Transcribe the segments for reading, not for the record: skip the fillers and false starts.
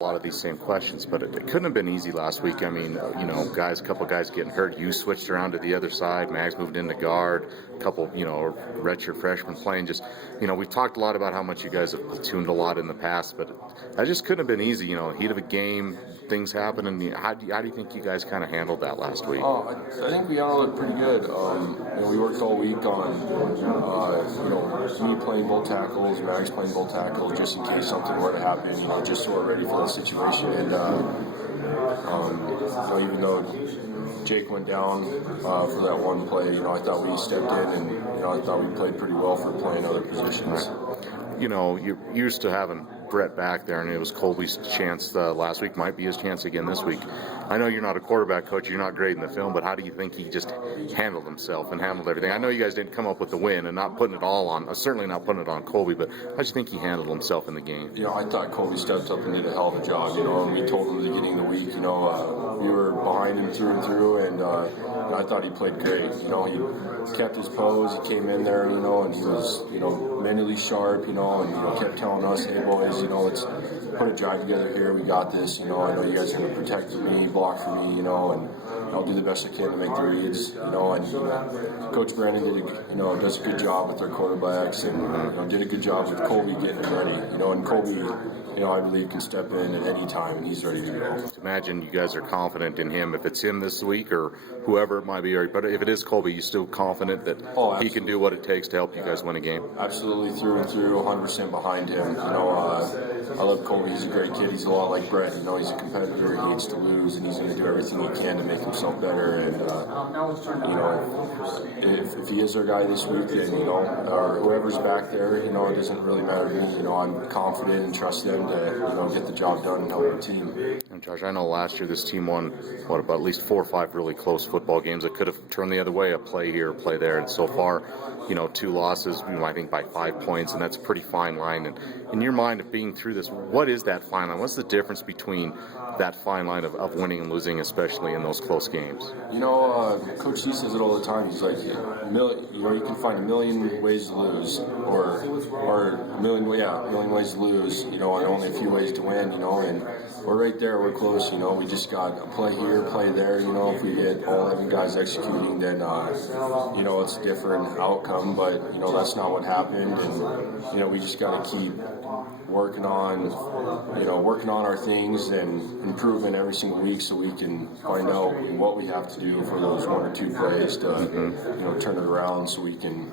a lot of these same questions, but it couldn't have been easy last week. I mean, a couple guys getting hurt. You switched around to the other side. Mags moved into guard. A couple, redshirt freshmen playing. Just, we've talked a lot about how much you guys have platooned a lot in the past, but that just couldn't have been easy. Heat of a game, things happen, and how do you think you guys kind of handled that last week? I think we handled it pretty good. We worked all week on, me playing both tackles, Max playing both tackles, just in case something were to happen, just so we're ready for the situation. And, even though Jake went down for that one play, I thought we stepped in and, I thought we played pretty well for playing other positions. You're used to having Brett back there, and it was Colby's chance last week. Might be his chance again this week. I know you're not a quarterback coach, you're not grading the film, but how do you think he just handled himself and handled everything? I know you guys didn't come up with the win and not putting it all on, certainly not putting it on Colby, but how do you think he handled himself in the game? I thought Colby stepped up and did a hell of a job, and we told him at the beginning of the week, we were behind him through and through, and I thought he played great. He kept his pose, he came in there, and he was, mentally sharp, and kept telling us, hey boys, let's put a drive together here, we got this, I know you guys are going to protect me, block for me, and I'll do the best I can to make the reads, and Coach Brandon does a good job with our quarterbacks, and did a good job with Colby getting him ready, and Colby, I believe can step in at any time, and he's ready to go. Imagine you guys are confident in him. If it's him this week or whoever it might be, but if it is Colby, you're still confident that he can do what it takes to help you guys win a game? Absolutely, through and through, 100% behind him. I love Colby. He's a great kid. He's a lot like Brett. He's a competitor. He hates to lose, and he's going to do everything he can to make himself better. And if he is our guy this week, then or whoever's back there, it doesn't really matter to me. I'm confident and trust them to get the job done and help our team. And Josh, I know last year this team won about at least 4 or 5 really close football games that could have turned the other way, a play here, a play there, and so far, 2 losses, I think by 5 points, and that's a pretty fine line. And in your mind of being through this, what is that fine line? What's the difference between that fine line of winning and losing, especially in those close games? Coach C says it all the time. He's like, you can find a million ways to lose, or a million ways to lose, and only a few ways to win, and we're right there, we're close, we just got a play here, play there, if we get all 11 guys executing, then, it's a different outcome, but, that's not what happened, and, we just got to keep working on our things and improving every single week so we can find out what we have to do for those 1 or 2 plays to, turn it around so we can,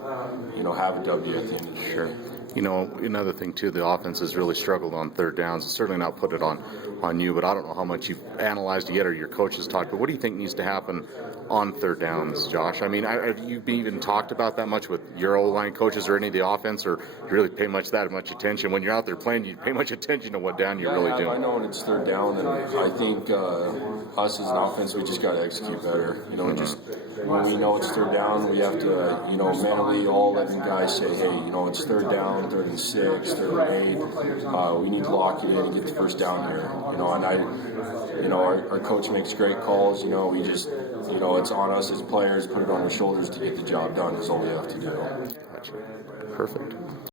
have a W at the end of the Sure. Another thing, too, the offense has really struggled on third downs. Certainly not put it on you, but I don't know how much you've analyzed yet or your coaches talked, but what do you think needs to happen on third downs, Josh? I mean, have you even talked about that much with your O-line coaches or any of the offense, or you really pay much attention? When you're out there playing, you pay much attention to what down you're really doing. I know when it's third down, and I think us as an offense, we just got to execute better. Just when we know it's third down, we have to, mentally all 11 guys say, hey, it's third down, 3rd and 6, 3rd and 8. We need to lock it in and get the first down here. And our coach makes great calls. We just, it's on us as players, put it on our shoulders to get the job done is all we have to do. Gotcha. Perfect.